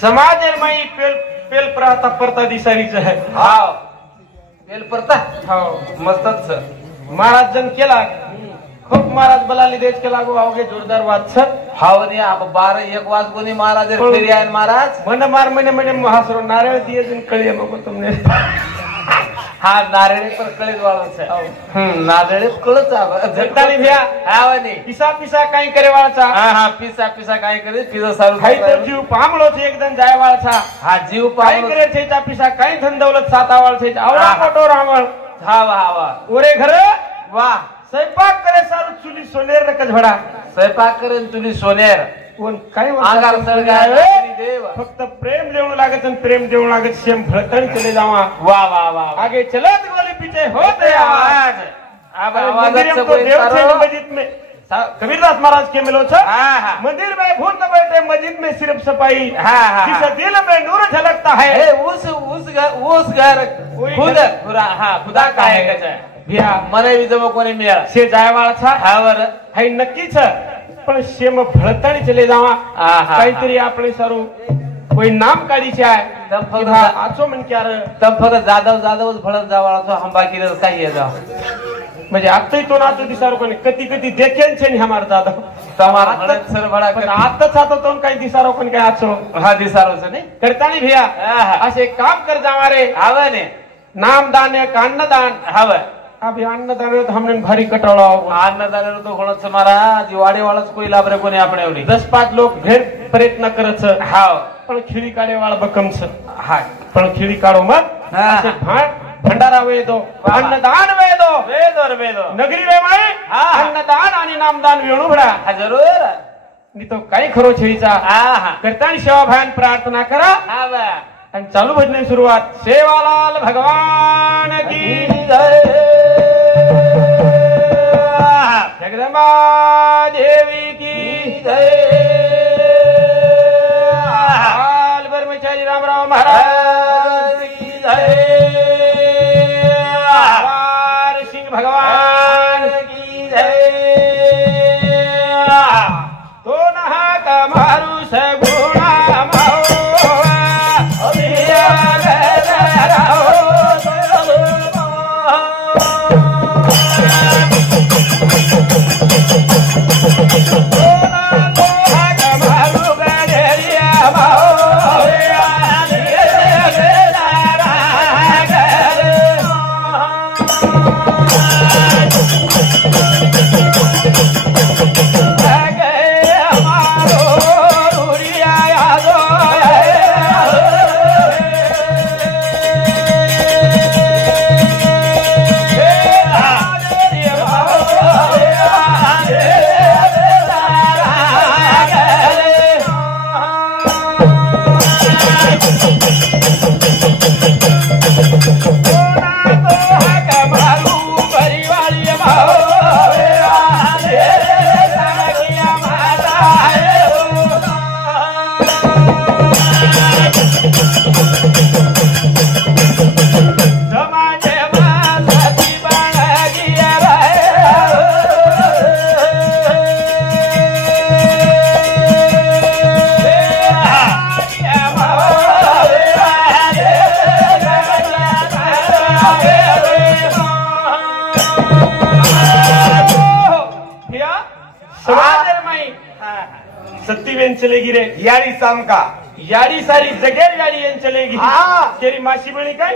समाजमय पेल प्रथा परता दिसारीच आहे. हाव पेल परता हो मस्तच महाराज जन केला खूप महाराज बलाली देश केला गो अवघे जोरदार वाद छ. हाव ने आप 12-1 वाज कोणी महाराज फेरी आहे महाराज मन मार म्हणे महासरो नारळ दिए जन कळिए मग तुमने हा नारळे पर कळीत वाळच नारळे कळच जगतानी भ्या हावने पिसा पिसा काही करे वाळचा. हा पिसा पिसा काय करे पिसा सारू काही तर जीव पामलो छे एकदम जाय वाळचा. हा जीव काही पामलो करे छेचा पिसा काही धन दौलत साता वाळछे आवडा मोठो रामळ. हा ओरे घर वाह स्वयंपाक करे सारू चुली सोनेर नकच भडा. स्वयंपाक करेन तुली सोनेर कोण काय आगार सळगाय देव फक्त प्रेम देऊ लागत आणि प्रेम देऊ लागत शेम भळतण चले जावा. वाह आगे चलत गोली पीछे होते आवाज. आवाज मस्जिद में कबीरदास महाराज के मिलो छ. मंदिर में भूत बैठे मस्जिद में सिर्फ सफाई. जिस दिल में नूर झलकता है उस घर खुदा का है भ्या મને બીજો કોને મિયા से जाय वाला छा. हावर हाय नक्की छ पण शेम भळतणी चले जावा. काहीतरी आपले सारू कोई नाम काढी छे आचो मन क्यार तब फक्त जाधवच भळत जावाळा तो हम बाकी काही येजा म्हणजे आता तो नाचो दिसारो कोणी कधी देखेन छे नि हमार दादा તમાર ભળત સર ભળા पण आता छातो तो काही दिसारो कोणी काय आचो हा दिसारो છે ને करतानी भैया असे काम कर जावा रे. આવે ने नामदान एक अन्नदान. આવે अभी अन्नदान तो हमने भारी कटाळा अन्नदान तो घणच मारा दिवाडी वाळच कोई लाभरे कोणी आपण एवढी 10-5 लोक भेट प्रयत्न करत छ. हाव पण खिळी काढे वाळ बकम छ. हा पण खिळी काढो मत असे भंडारा वेदो अन्नदान वेदो नगरी रे माई अन्नदान आणि नामदान वेणू भडा. हा जरूर नि तो काही खरो छेचा करतानी सेवा भयान प्रार्थना करा. आणि चालू भजन सुरुवात सेवालाल भगवान की जय जगदंबा देवी की जय बाल ब्रह्मचारी रामराव महाराज की जय बार सिंह भगवान की जय. तो नहा का मारू सगुणा चलेगी रे यारी शाम का यारी सारी जगेर यारी येन चलेगी. केरी मासी बणी काय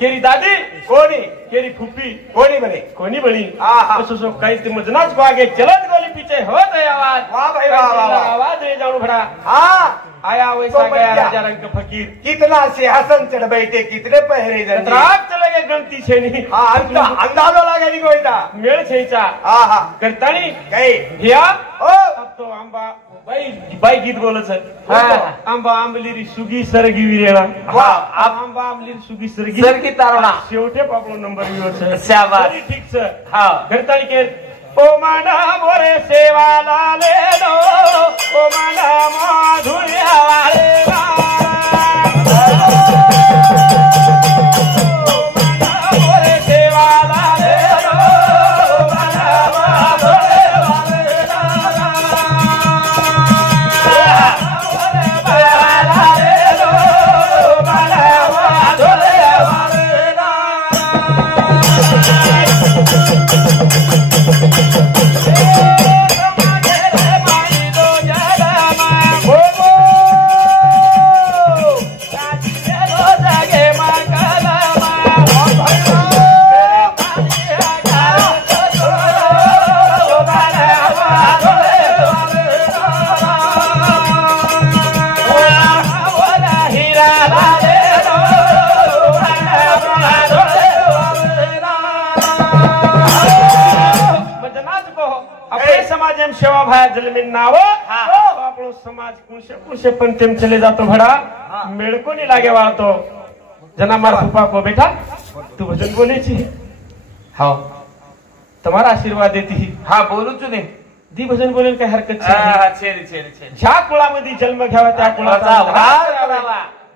केरी दादी कोणी केरी फुफी कोणी बने कोणी बणी सो काही ते मजनाच को आगे चलत गोली पीछे होत है आवाज. वाह भाई वाह आवाज रे जाऊन भरा. आया वैसा गया राजा रंग का फकीर. कितना सिंहासन चढ़ बैठे कितने पहरे जन रात चले गए गणती छे नहीं. अंदाजो लागे नहीं कोई ना मेळ छेचा करतानी कई भैया अब तो आंबा बाई गीत बोलत आंबा आंबलिरी सुगी सरगी विरेणा. आंबा आंबलिरी सुगी सरगी तारणा शेवटे पापलो नंबर विवर शाबाश ठीक छ. करतानी के ओ माना मोरे सेवा लाले नो ओ माना माधुर्या वाले la सेवा भाया जलमेन नाव આપણો સમાજ કુંશે કુંશે પણ તેમ ચલે જાતો ભડા મેળકો ની લાગે વાળતો जना मार फूफा को बेटा तू भजन बोले छी हाँ तुम्हारा आशीर्वाद देती ही हा बोलू तू ने दी भजन बोले काय हरकत हा छेरी छेरी छेरी ज्या कुळामध्ये जन्म घ्यावा त्या कुळाचा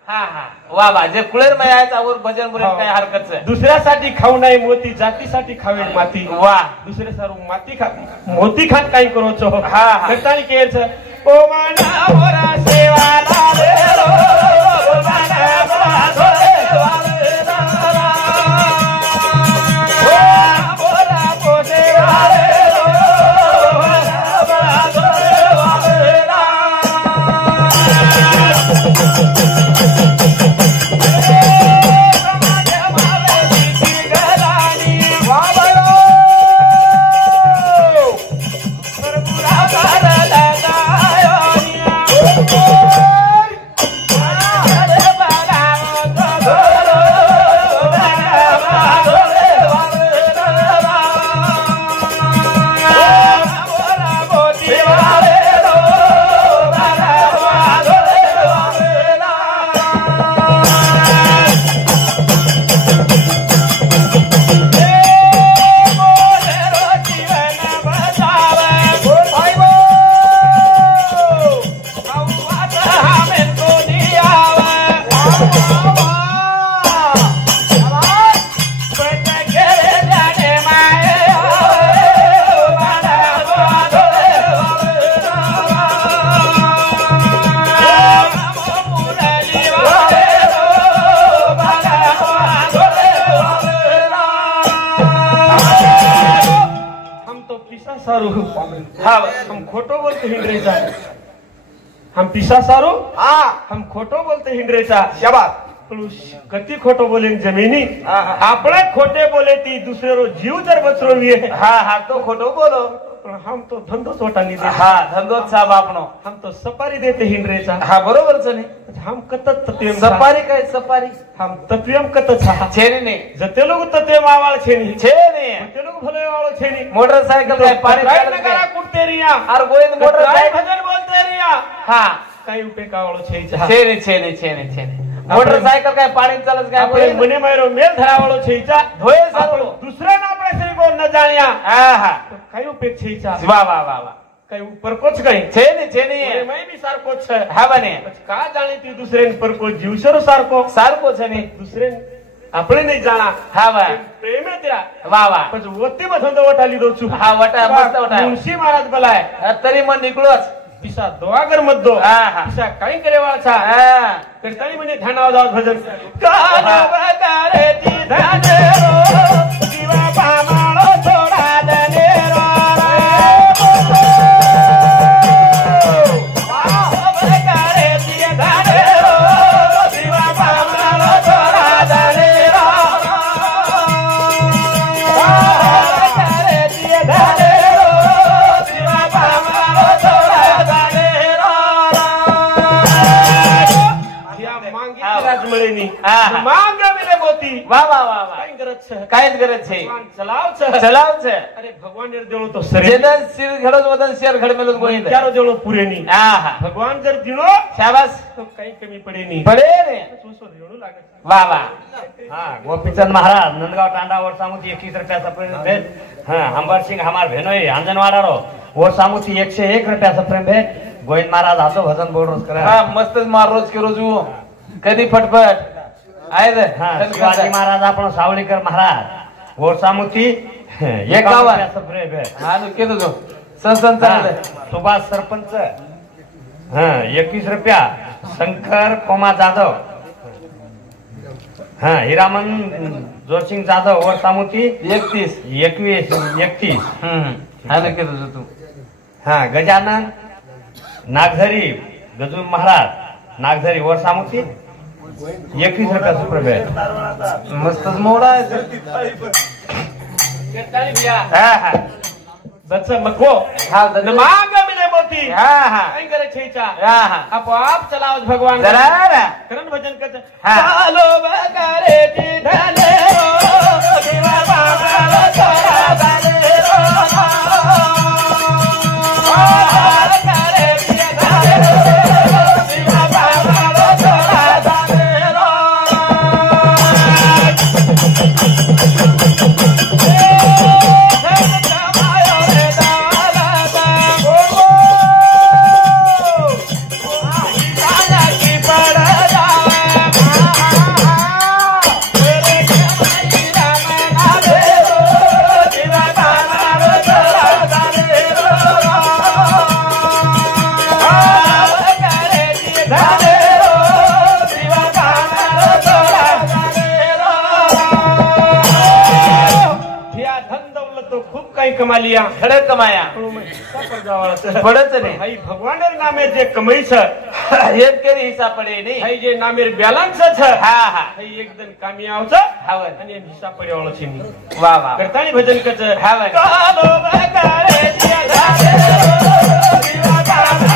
हा हा वा वा जे कुळेर मायाचा वर भजन बोले काय हरकत आहे दुसऱ्यासाठी खाऊ नाही मोती जातीसाठी खावे माती वा दुसरे सारू माती खा मोती खात काही करोचो हा करतानी केच ओ माना मोरा सेवा लाले रो ओ माना मोरा सेवा लाले रो मोरा को सेवा लाले रो मोरा सेवा हम खोटो बोलते हिंड्रेचा हम पिसा सारू हम खोटो बोलते हिंड्रेचा शाबास कती खोटो बोले जमिनी आपले खोटे बोले ती दुसरे रो जीव जर बचरोविये हा हा तो खोटो बोलो हम तो धंधो छोटा नहीं देते हा धंधो साहेब आपनो हम तो सपारी देते हिंड्रेचा हा बरोबर चने हम कतत तत्वेम सपारी काय सपारी हम तत्वेम कतत छा छेनी ने जते लोग तत्वेम आवाळ छेनी छेनी जते लोग भले आवाळ छेनी मोटरसाइकिल काय पाणी काय नकारा कुटते रिया और गोविंद मोटरसाइकिल भजन बोलते रिया हा काही उपे का आवाळ छेनी छेनी छेनी छेनी छेनी मोटरसाइकिल काय पाणी चालत काय આપણે મને મારો મેલ ધરાવાળો છે ઈચા ધોય સારો દુસરા ના આપણે સરી કો ન જાણ્યા હા હા કયું પેક છે ઈચા વાહ વાહ વાહ વાહ કઈ ઉપર કોચ કઈ છેની છેની મેં બી સારકો છે હા બને કા જાણી તી દુસરે પર કો જીવસરો સારકો સારકો છે ને દુસરે આપણે નહીં જાણા હા વાહ પ્રેમે ત્યાં વાહ વાહ પછી ઓતે બધો વટા લીધો છું હા વટા મસ્ત વટા મુનશી મહારાજ બોલાય તરી મન નીકળો पिसा दोआगर मत दो पिसा काही करे वाला छा करतानी म्हणे ध्यानावर जाऊ भजन कान बगारे ती धाने रो जीवा पामाळो थोडा दने रो बगारे ती धाने रो जीवा पामाळो थोडा दने रो बगारे ती धाने रो जीवा पामाळो थोडा વાહ વાહ વાહ વાહ કાઈ જ ગરજ છે ચલાવ છે અરે ભગવાન દેણો તો સરે જેદન સિર ઘડો વદન શેર ઘડ મેલો ગોઈ દે ક્યારો દેણો પૂરે ની હા હા ભગવાન જર દીનો શાબાશ તો કઈ કમી પડે ની પડે ને સોસો દેણો લાગે વાહ વાહ हाँ गोपीचंद महाराज नंदगांव टांडा और सामुती 21 रुपया सप्रेम भेट हाँ अंबर सिंह हमार भेनोई आंजनवाड़ा रो और सामुती 101 रुपया सप्रेम भेट गोविंद महाराज आतो भजन बोल रोज करे हाँ मस्त मार रोज के रोज कधी फटफट आए दे हाँ शिवाजी महाराज आपण सावलीकर महाराज और सामुती 51 सप्रेम भेट हाँ नु के दो संसन चालले सुभाष सरपंच हाँ 21 रुपया शंकर कोमा जाधव हाँ हीरामन जोरसिंह जाधव और सामुती 31 हाँ नु के दो तू हाँ गजानन नागधरी गजू महाराज नागधरी और सामुती 21 रुपया सुप्रभ मस्त मोड़ा है हाँ हाँ बच्चा मको हाँ मांग मिले मोती हाँ हाँ कहीं करे छेचा हाँ हाँ आप चलाओ भगवान जरा ना करण भजन करते हाँ चालो बगारे ती धने रो जीवा पामाळो थोडा दने रो कमा लिया खड़े कमाया પડત ને ભાઈ ભગવાને નામે જે કમાઈ છે એક કેરી હિસાબ પડે નહીં ભાઈ જે નામે બેલેન્સ છે હા હા ભાઈ એકદમ કામી આવશે હાવર અને હિસાબ પડ્યો છે વાહ વાહ કરતાની ભજન કરશે હાવર કાલો બગાડે દિયા ધારે દીવા ધારે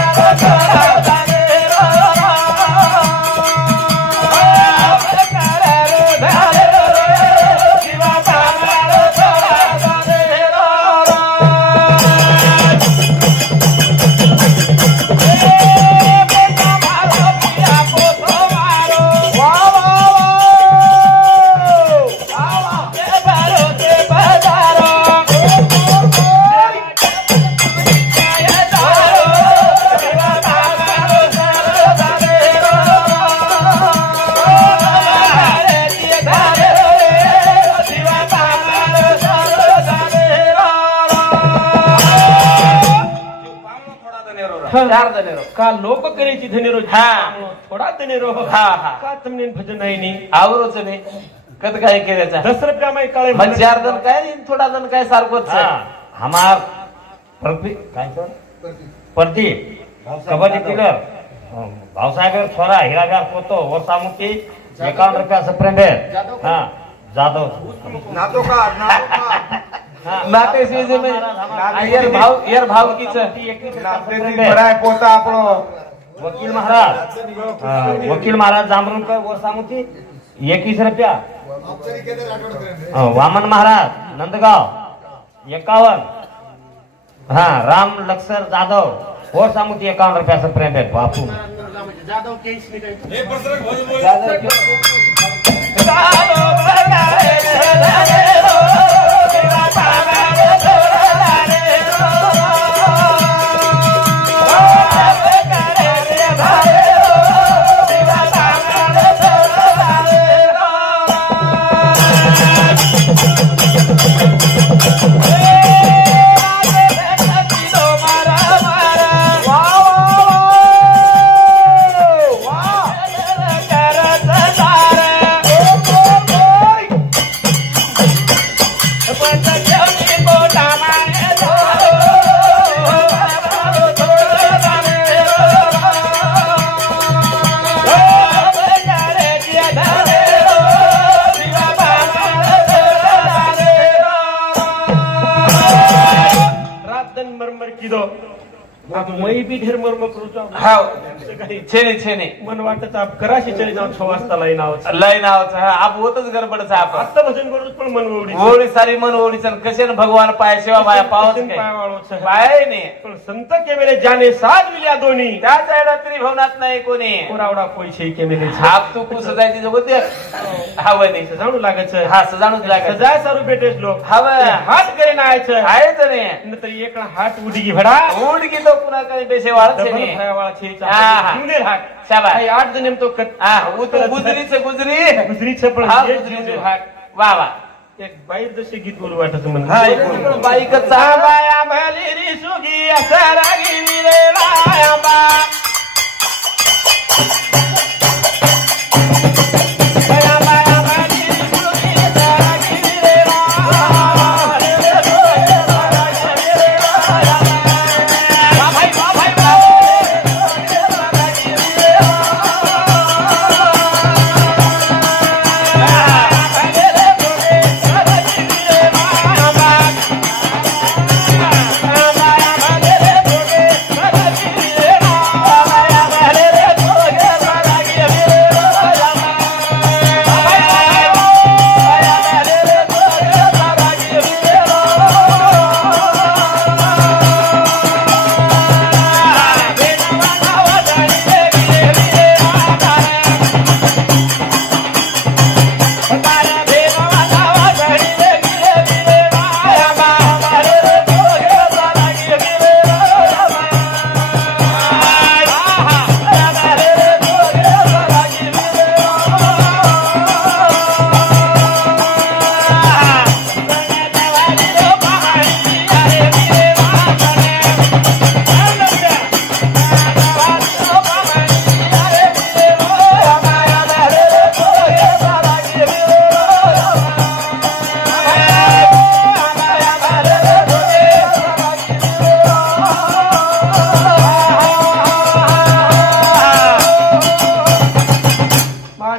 ચાર દનેરો કા લોક કરે છે ધનેરો હા થોડા ધનેરો હા હા કા તમને ભજન આઈ નહીં આવરો છે ને કદ કાય કરે છે 10 રૂપિયામાં કાળે મન ચાર દન કાય ને થોડા દન કાય સારકો છે हमार प्रति कबड्डी प्लेयर भावसागर छोरा हीरागार पोतो और सामुकी 51 रुपया से प्रेम है हाँ जादव નાતે સીઝે મે યાર ભાવ કી છે बराय पोता आपलो वकील महाराज जामरुनकर और सामुकी 21 रुपया वामन महाराज नंदगांव 51 हाँ राम लक्सर जादव और सामुकी 51 रुपया से प्रेम है बापू જાદવ કેસ ની કઈ आप मैं भी ढेर मरम करू છું હા છે ને मन वाटत आप कराशी चली जाओ 6 वाजता लाईन आव લઈને આવો છે હા આપ હોતच गडबड છે આપ आता भजन करू पण मन ओडी ઓળી સારી મન ઓળી છે કશે ને ભગવાન પાય સેવા ભાઈ પાવ છે पायवाळो છે પાય ને पण संत के मेरे जाने साथ विल्या दोनी त्या जायला तरी भवनात नाही कोणी कोरावडा कोई છે के मेरे છે आप तू कु सजायची जगत हाव नाही सजाणू लागे છે હા સજાણું જ લાગે सजाय सारू बेटेस लोग હાવ हात करे ना आय છે आहे જ ને नंतर एक हात उडी गी भडा ઉડકી તો પુના કઈ બેસે વાળ છે ને भयावाळा છે હા હા जुने हात શાબાશ आई 8 जण तो હા હું તો ગુજરી છે ગુજરી गुजरी છે पण હા हे ગુજરી जुने છે हात વાહ વાહ एक बाई जसे गीत बोलू वाटत मन હા बाई कच्चा बाया भली री सुगी असरागी रे राया बा बाया बाया भली री सुगी असरागी रे राया भाई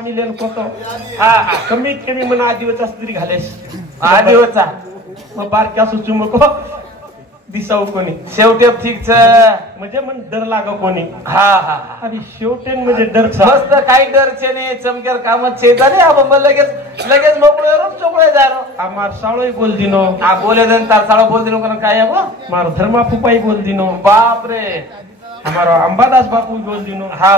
पाणी लेन कोतो हा हा कमीत कमी म्हणा आदिवचा तरी घालेस आदिवचा मग बारक्या सुचू नको दिसाऊ कोणी शेवटी ठीकच म्हणजे मन डर लाग कोणी हा हा हा आणि शेवटे म्हणजे डर मस्त काही डरचे नाही चमक्यावर कामात छे झाले आपण मग लगेच लगेच मोकळे रोज चोकळे जारो आमार साळोय बोल दिनो हा बोले जण तार साळो बोल दिनो कारण काय आहे मार धर्मा फुपाई बोल दिनो बाप रे हमारो अंबादास बापू बोल दिनो हा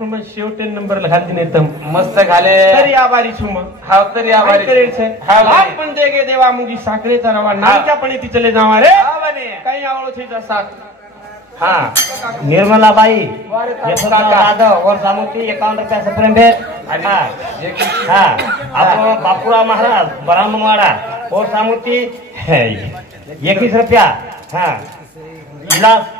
मग शेवटे नंबर घाल दिने तम मस्त घाले तरी आभारी छु मग हा तरी काय आभारी करेल छे हा लाख पण देगे देवा मुंगी साखरेचा रवा नामच्या पण ती चले जावा रे हा बने काही आवळो छे साथ हाँ निर्मलाबाई वारे यशोदा काका यादव और सामुती 51 रुपया सप्रेम भेट हाँ हाँ आपको बापूराव महाराज ब्राह्मणवाड़ा और सामुती है 21 रुपया हाँ विलास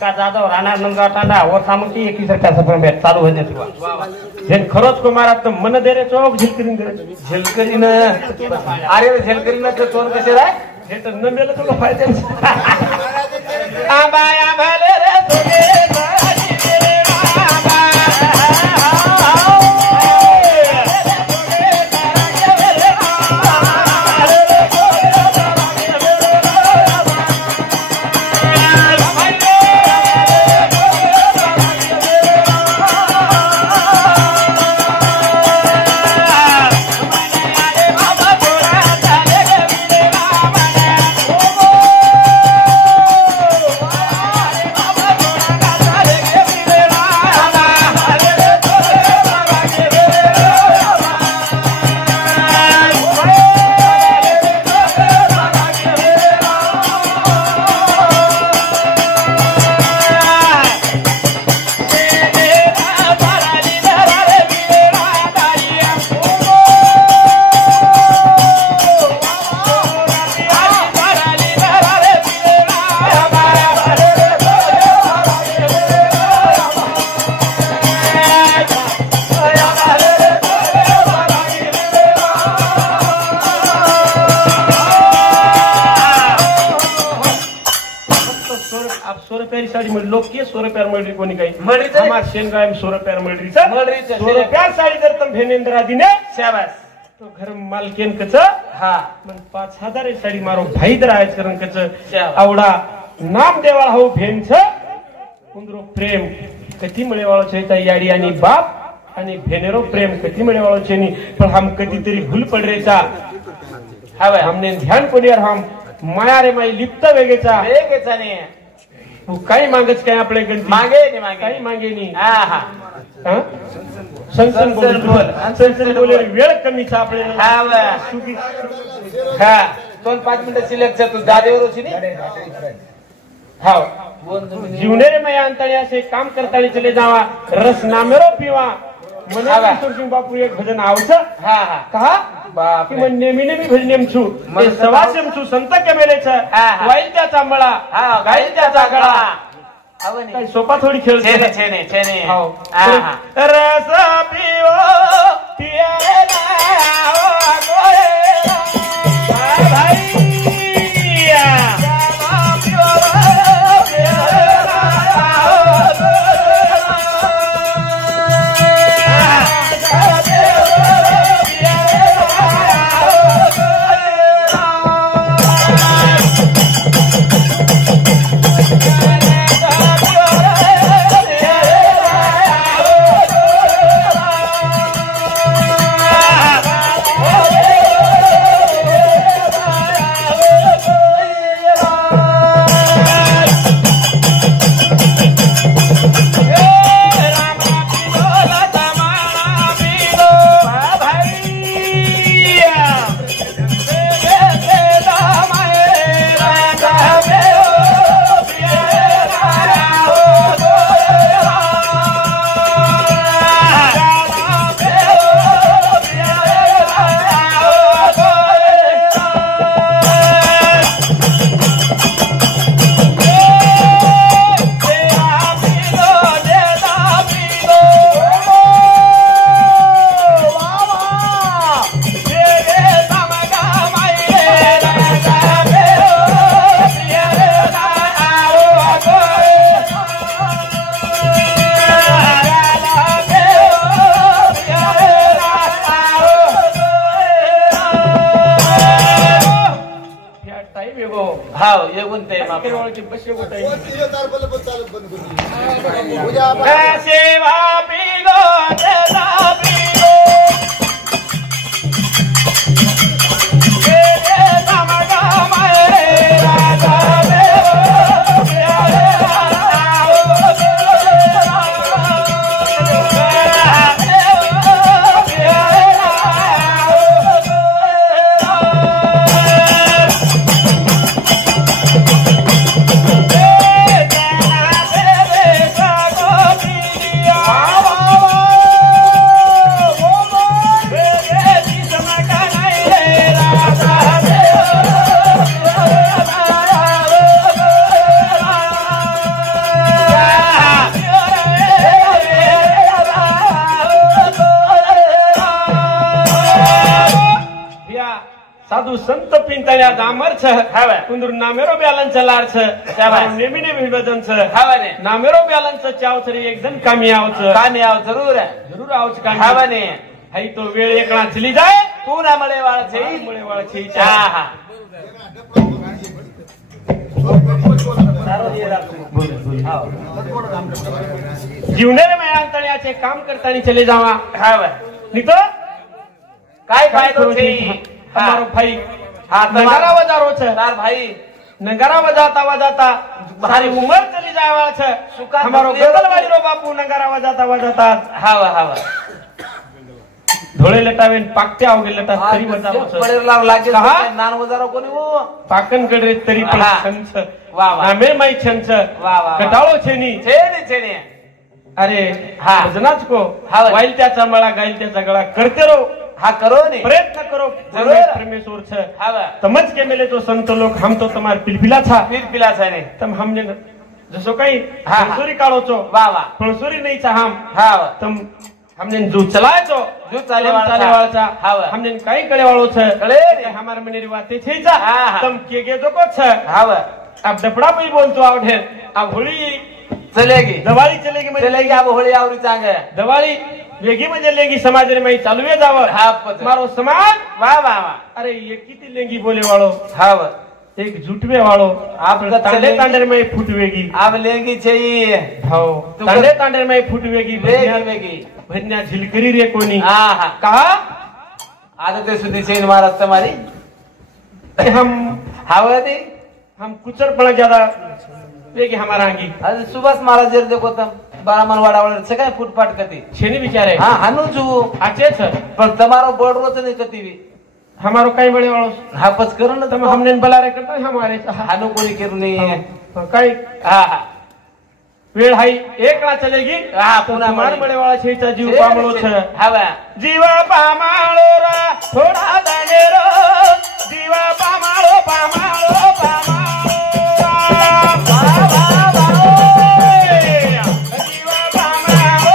का जाधव राणा नंदगाव टांडा और सामुती 21 रुपया सप्रेम भेट चालू होने सुबह हेन खरोच को मारा तर मन दे रे चोक झिलकरीन करे झेलकरीनं अरे झेलकरीनं तर चोर कसे राय हे तर न मेलं तुला फायदा आबाया भले रे तुगे सारी तेरे बाबा साडी म्हणजे लोक के 100 रुपया मळरी कोणी काही मळरी हमार शेनगाय 100 रुपया मळरी मळरी 100 रुपया साडी जर तुम भेनेंद्रा दिने शाबास तो घर मालकेन कच हा मन 5000 साडी मारो भाई दरायच करण कच शाबास. आवडा नाम देवाळा हो भेन छ कुंदरो प्रेम कधी मिळेवाळो છે તા याडी आणि बाप आणि भेनेरो प्रेम कधी मिळेवाळो છે ની પણ हम कधीतरी भूल पड रेचा हवे हमने ध्यान कोणीवर हम माया रे माई लिप्त वेगेचा वेगेचा नाही तू काही मागच काय आपल्या गणती मागे नाही मागे काही मागे नाही हा हा हा? सनसन बोल बोल. सनसन बोले वेळ कमीचा आपल्याला हा वा. सुखी हा 2-5 मिनिटं शिल्लक छ तू दादेवर होती नी हाव जीवने रे मैं अंतरी असे काम करता चले जावा रस नामेरो पिवा મને આવા. ઈશ્વરસિંહ બાપુ એક ભજન આવશે हा हा કહા बाप की મને नेहमी नेहमी भजनेम છું મને તે સવાસેમ છું સંત કે મેલે છે હા, હા. વાઈલ त्याचा मळा हा गाईल त्याचा गळा आवनी काही सोपा थोडी खेळ छेने छेने छेने हाव. हा हा रस पिओ पियाला ओ गोळेला भाईया पिओ पियाला उनते केरवाळची बशी गोटाई तिला तारपलं पण चालत बंद करून उद्या आपण सेवा पिगो तेजा पिगो साधु संत पिंतळ्या दामर छ कुंदूर नामेरो ब्यालन चलार छ नेमिने विभजन छ नामेरो ब्यालन च चावचरी एक जण कामी आव जरूर आवच कामी हावने हई तो वेळ एकला चली जाय पुन्हा मळेवाळ छे मुळेवाळ छी हा हा जीवनेरे मैदान काम करतानी चले जावा हाव नहीं तो काय फायदो छे हमारो भाई हाँ नगारा बजारो छे तार भाई नगारा बजाता सारी उम्र चली जाए वाला छे सुका हमारो गदलवाड़ी रो बापू नगारा बजाता हाव हाव धोळे लटावेन पाकते आवगे लटा तरी बजावो छे पडेर लाव लागे कहा? नान वजारो कोणी हो पाकन कडे तरी पण हा. छन छ वाह, वाह. नामे माई छन छ वाह. कटाळो छेनी छेने अरे हा. भजनाच को हा. वाईल त्याचा मळा गाईल त्याचा गळा करते रो हा करो ने प्रयत्न करो जरूर. परमेश्वर छ हाव समझ के मिले तो संत लोग हम तो तुम्हारे पिलपिला था फिर पिला छने तम हमने जसो काही हा. फळसुरी काढो छो वाह वाह फळसुरी नाही चा हम हाव तम हमने जो चलाए छो जो चाले वाला वाळचा हाव हमने काही कळे वाळो छ कळे रे. हमारे मनेरी बाते छे चा हा, हा. तम के गे जो को छ हाव अब डपड़ा पे बोलतो आव ढेर अब होळी चलेगी दिवाळी चलेगी म्हणजे चलेगी अब होळी आवरी चांग दिवाळी वेगी म्हणजे लेगी समाज रे मैं चालू जाव हा पत मारो समाज वाह वाह वाह अरे ये किती लेंगी बोले वाळो हाव एक जुटवे वाळो आप तांडे तांडे में फुटवेगी अब लेगी छे हाव तू तांडे तांडे में फुटवेगी वेगी भन्या झिलकरी रे कोणी हा हा कहा आता ते सुधी छे महाराज तुम्हारी हम हाव ती हम कुचरपणा ज्यादा वेगी हमारा आंगी आज सुभाष महाराज जर देखो तम बाळामन वाडावळ से काय फुटफाट करती छेनी बिचारे हा हानू जू आचे छ पण તમારો બોર્ડ રોચ નહીં કરતી વી हमारो कई बड़े वालो હા પછ કરો ને तम हमने बलारे करता है हमारे હાનू કોઈ કેરું નહીં कई હા હા वेळ हाई एक ला चलेगी हा तो पुन्हा तुम्हार बड़े वाला छेचा जीव छे, पामळो छे. छ हावा जीव पामाळो रा थोडा दानेरो जीव पामाळो पामाळो पामाळो जीव पामाळो जीव पामाळो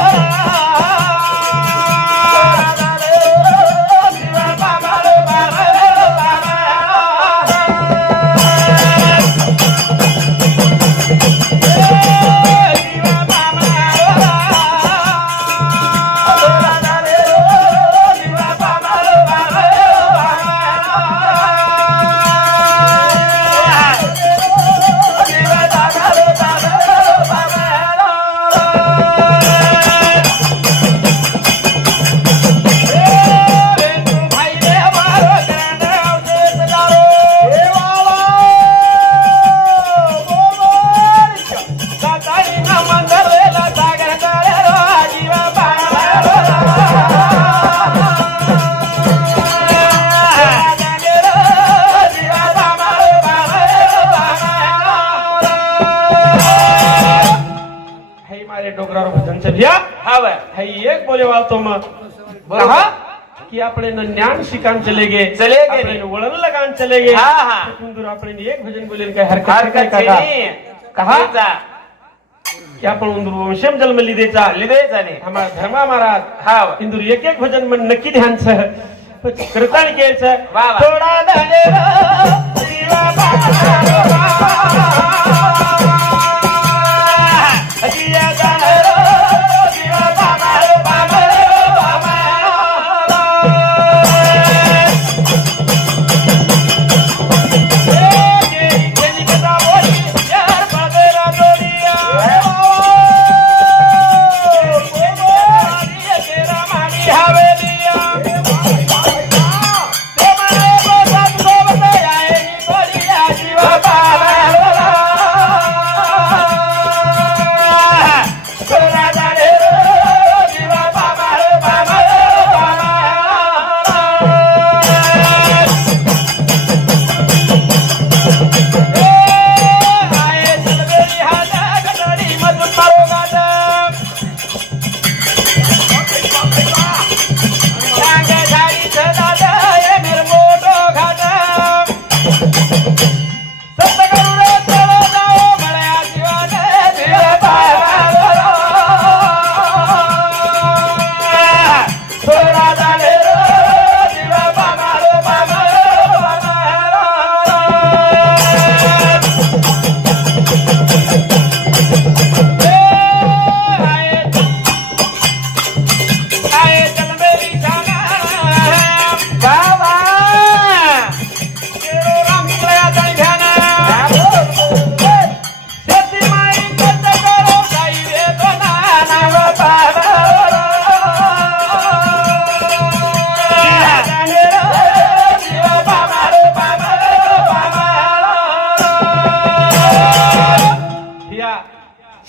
डोंगरावर भजन चलिया हावा है एक बोले वाला तुम बरोबर. कहा कि अपने न ज्ञान शिकान चलेगे चलेगे अपने नहीं. न वळण लगान चलेगे हाँ, हाँ. सुंदर अपने एक भजन बोले काय हरकत हरकत काय छे कहा नहीं कहा कहा की आपण उंदूर वंशम जन्म लिदेचा लिदेचा नहीं हमारा धर्मा महाराज हाव इंदूर एक एक भजन मन नक्की ध्यान छ करताण केच वाह, वाह. थोडा धनेरो जीवा पामाळो जिया धनेरो जीवा पामाळो पामाळो पामाळो ए केली केली कदावो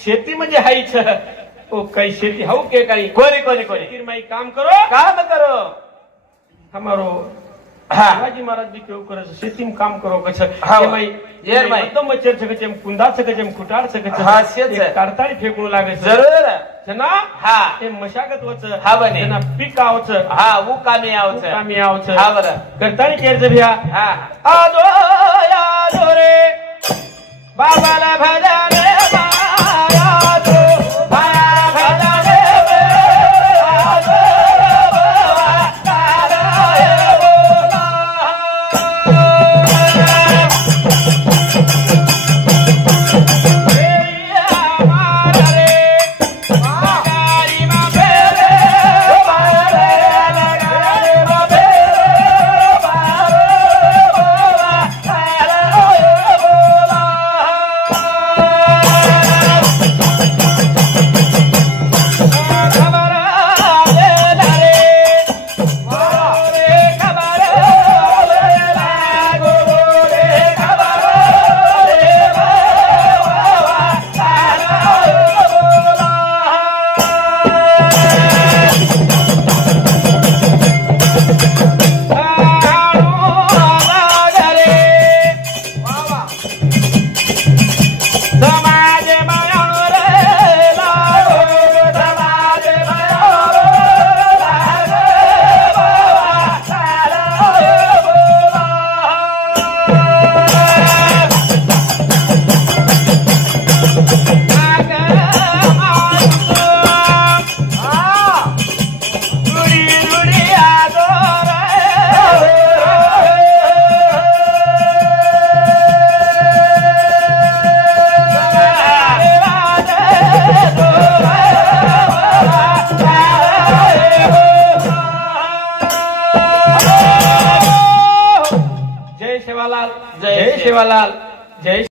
शेती म्हणजे हाईच ओ काही शेती हाऊ के काही कोणी कोणी कोणी शेती माई काम करो काम करो हमारो हाँ। शिवाजी महाराज भी क्यों करे शेती में काम करो कछ हाँ। ये माई येर माई। एकदम मच्छर छके जेम कुंदा छके जेम कुटार छके हाँ, शेत है। काढताळी फेकू लागे जरूर जना हा हे मशागत वच हा बने। जना पीक आवच हा वो कामी आवच कामी आवच हा बरं करताळी केरज भिया हा आजो यादो रे बाबाला भजन मायादो बाया भजन आजो जय सेवालाल जय